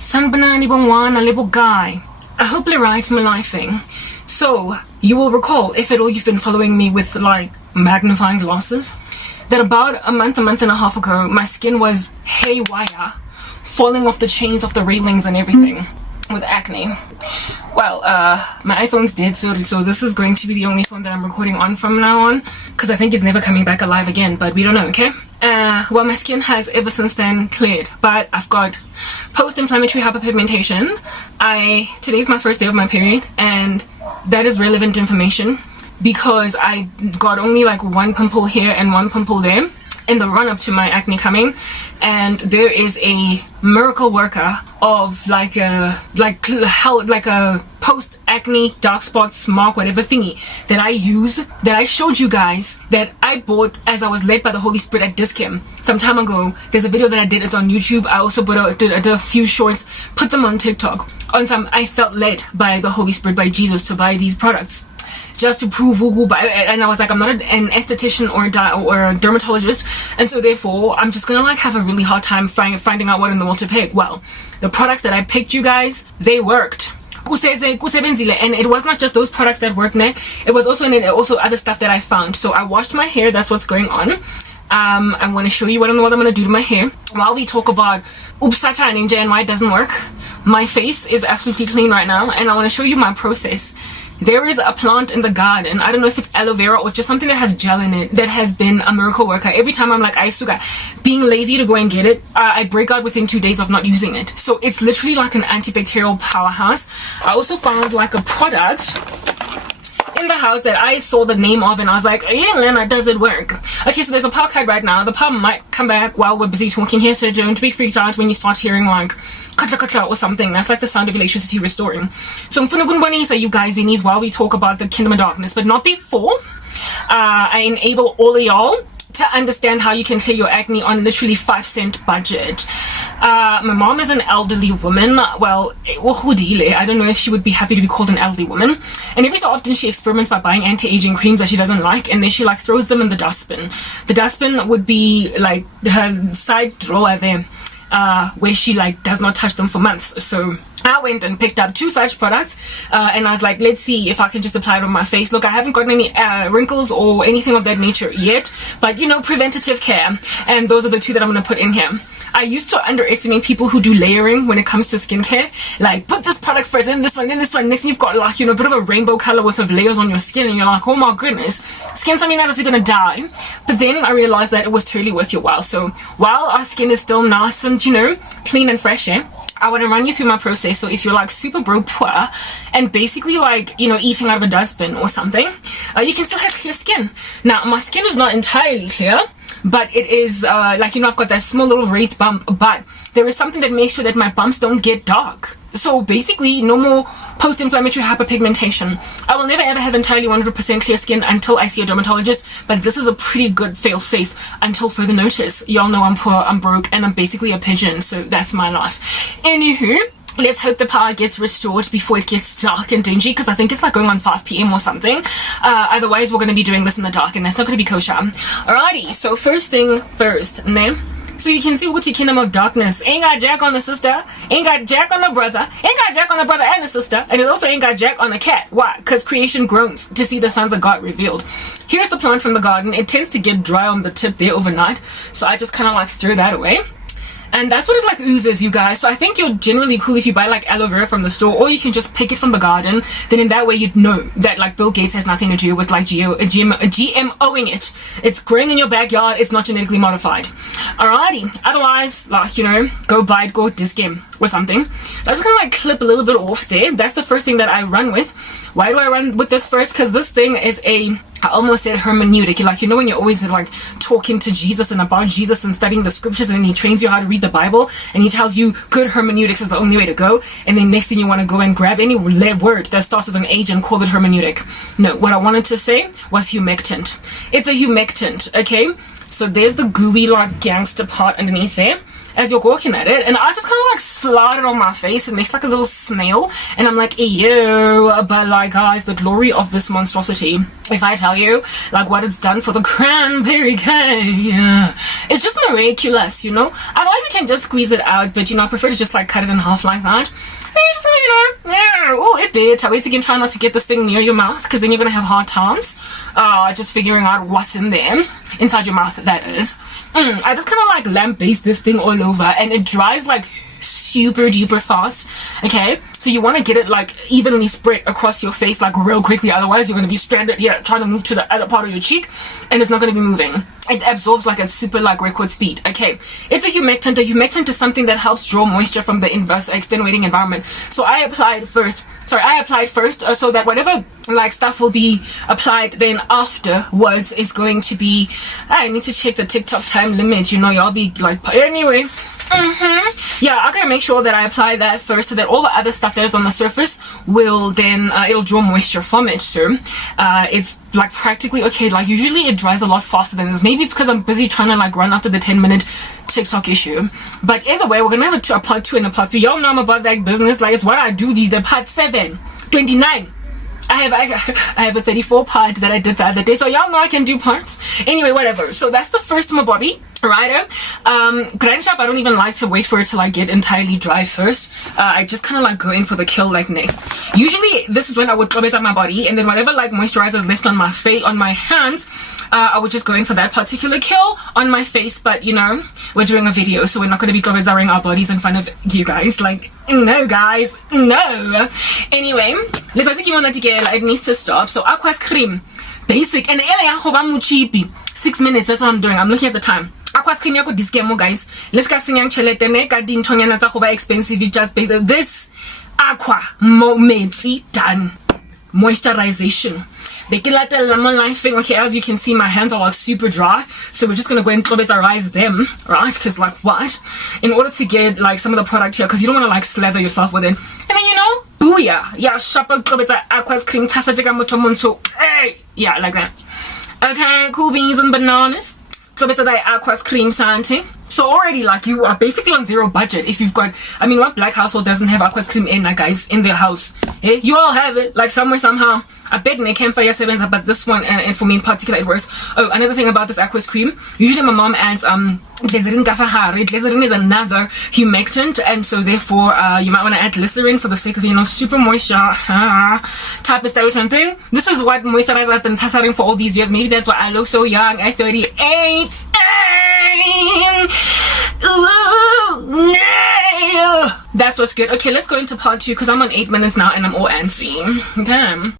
Sanbanani Bongwana Little Guy. I hope you're right, my lifing. So, you will recall, if at all you've been following me with like magnifying glasses, that about a month and a half ago, my skin was haywire, falling off the chains of the railings and everything with acne. Well, my iPhone's dead, so this is going to be the only phone that I'm recording on from now on, because I think it's never coming back alive again, but we don't know, okay? Well, my skin has ever since then cleared, but I've got post-inflammatory hyperpigmentation. Today's my first day of my period, and that is relevant information because I got only like one pimple here and one pimple there in the run-up to my acne coming, and there is a miracle worker of like a post-acne dark spots mark whatever thingy that I use, that I showed you guys, that I bought as I was led by the Holy Spirit at Discam some time ago. There's a video that I did, it's on YouTube. I also did a few shorts, put them on TikTok. I felt led by the Holy Spirit, by Jesus, to buy these products just to prove and I was like, I'm not an esthetician or a dermatologist, and so therefore I'm just gonna like have a really hard time finding out what in the world to pick. Well, the products that I picked, you guys, they worked. And it was not just those products that worked, it was also other stuff that I found. So I washed my hair, that's what's going on. I want to show you what in the world I'm going to do to my hair while we talk about Upsata Ninja and why it doesn't work. My face is absolutely clean right now, and I want to show you my process. There is a plant in the garden, I don't know if it's aloe vera or just something that has gel in it, that has been a miracle worker. Every time I'm like, being lazy to go and get it, I break out within 2 days of not using it. So it's literally like an antibacterial powerhouse. I also found like a product in the house that I saw the name of, and I was like, yeah, Lena, does it work? Okay, so there's a power cut right now. The power might come back while we're busy talking here, so don't be freaked out when you start hearing like kata or something. That's like the sound of electricity restoring. So I'm gonna say you guys in these while we talk about the kingdom of darkness, but not before. I enable all of y'all to understand how you can clear your acne on literally 5-cent budget. My mom is an elderly woman. Well, I don't know if she would be happy to be called an elderly woman. And every so often she experiments by buying anti-aging creams that she doesn't like, and then she like throws them in the dustbin. The dustbin would be like her side drawer there, where she like does not touch them for months. So I went and picked up 2 such products, and I was like, let's see if I can just apply it on my face. Look, I haven't gotten any wrinkles or anything of that nature yet, but you know, preventative care, and those are the 2 that I'm going to put in here. I used to underestimate people who do layering when it comes to skincare, like put this product first, then this one, next thing you've got like, you know, a bit of a rainbow color worth of layers on your skin, and you're like, oh my goodness, skin's something that is gonna die. But then I realized that it was totally worth your while. So while our skin is still nice and, you know, clean and fresh, I want to run you through my process. So if you're like super broke poor and basically like, you know, eating out of a dustbin or something, you can still have clear skin. Now my skin is not entirely clear, but it is like, you know, I've got that small little raised bump, but there is something that makes sure that my bumps don't get dark. So basically no more post-inflammatory hyperpigmentation. I will never ever have entirely 100% clear skin until I see a dermatologist, but this is a pretty good fail-safe until further notice. Y'all know I'm poor, I'm broke, and I'm basically a pigeon, so that's my life. Anywho, let's hope the power gets restored before it gets dark and dingy, because I think it's like going on 5 p.m. or something. Otherwise, we're going to be doing this in the dark, and that's not going to be kosher. Alrighty, so first thing first, ne? So you can see what's the kingdom of darkness. Ain't got Jack on the sister, ain't got Jack on the brother, ain't got Jack on the brother and the sister, and it also ain't got Jack on the cat. Why? Because creation groans to see the sons of God revealed. Here's the plant from the garden. It tends to get dry on the tip there overnight, so I just kind of like throw that away. And that's what it like oozes, you guys. So I think you're generally cool if you buy like aloe vera from the store, or you can just pick it from the garden. Then in that way you'd know that like Bill Gates has nothing to do with like GMOing it. It's growing in your backyard. It's not genetically modified. Alrighty. Otherwise, like, you know, go buy it, go Discam or something. I'm just gonna like clip a little bit off there. That's the first thing that I run with. Why do I run with this first? Because this thing is I almost said hermeneutic. Like, you know when you're always like talking to Jesus and about Jesus and studying the scriptures, and then he trains you how to read the Bible, and he tells you good hermeneutics is the only way to go, and then next thing you want to go and grab any word that starts with an H and call it hermeneutic. No, what I wanted to say was humectant. It's a humectant, okay? So there's the gooey like gangster part underneath there. as you're walking at it, and I just kind of like slide it on my face. It makes like a little snail, and I'm like, ew. But like, guys, the glory of this monstrosity, if I tell you like what it's done for the cranberry cake, it's just miraculous, you know. Otherwise you can just squeeze it out, but you know, I prefer to just like cut it in half like that. And you're just like, you know, oh, it did. Wait again, try not to get this thing near your mouth, because then you're gonna have hard times just figuring out what's in there, inside your mouth, that is. I just kind of like lamp base this thing all over, and it dries like super duper fast. Okay, so you want to get it like evenly spread across your face like real quickly, otherwise you're going to be stranded here trying to move to the other part of your cheek, and it's not going to be moving. It absorbs like a super like record speed. Okay, it's a humectant. A humectant is something that helps draw moisture from the inverse extenuating environment. So I applied first so that whatever like stuff will be applied then afterwards is going to be, I need to check the TikTok time limit, you know, y'all be like, anyway. Yeah, I gotta make sure that I apply that first, so that all the other stuff that is on the surface will then it'll draw moisture from it. So it's like practically okay. Like usually it dries a lot faster than this. Maybe it's because I'm busy trying to like run after the 10-minute TikTok issue. But either way, we're gonna have a part 2 and a part 3. Y'all know I'm about that business. Like, it's what I do. These, the part 7, 29. I have a 34 part that I did the other day, so y'all know I can do parts. Anyway, whatever. So that's the first my body, right? Grind shop, I don't even like to wait for it to like get entirely dry first. I just kind of like go in for the kill like next. Usually this is when I would rub my body, and then whatever like moisturizer is left on my face, on my hands, I would just go in for that particular kill on my face. But you know, we're doing a video, so we're not going to be globetrottering our bodies in front of you guys. Like, no guys, no. Anyway, let's take it needs to stop. So aqua's cream, basic, and 6 minutes. That's what I'm doing. I'm looking at the time. Aqua's cream yako discamo, guys. Let's get sing yang chelete ne ka din thonyana tsa go ba expensive. Just basic. This aqua metsi done moisturization. Okay, as you can see, my hands are like super dry, so we're just gonna go and moisturize them, right? Because like what, in order to get like some of the product here, because you don't want to like slather yourself with it, and then you know, booyah, yeah, shop aqua's cream, yeah, like that. Okay, cool beans and bananas. Aqua's cream santi. So already like you are basically on zero budget if you've got, I mean, what black household doesn't have aqua's cream in, like, guys, in their house? Eh? You all have it like somewhere somehow. I bet they can't fire sevens, but this one and for me in particular it works. Oh, another thing about this aqua's cream, usually my mom adds glycerin kafahari. Glycerin is another humectant, and so therefore you might want to add glycerin for the sake of, you know, super moisture type establishment thing. This is what moisturizer I've been testing for all these years. Maybe that's why I look so young at 38. That's what's good. Okay, let's go into part 2 because I'm on 8 minutes now and I'm all antsy. Okay.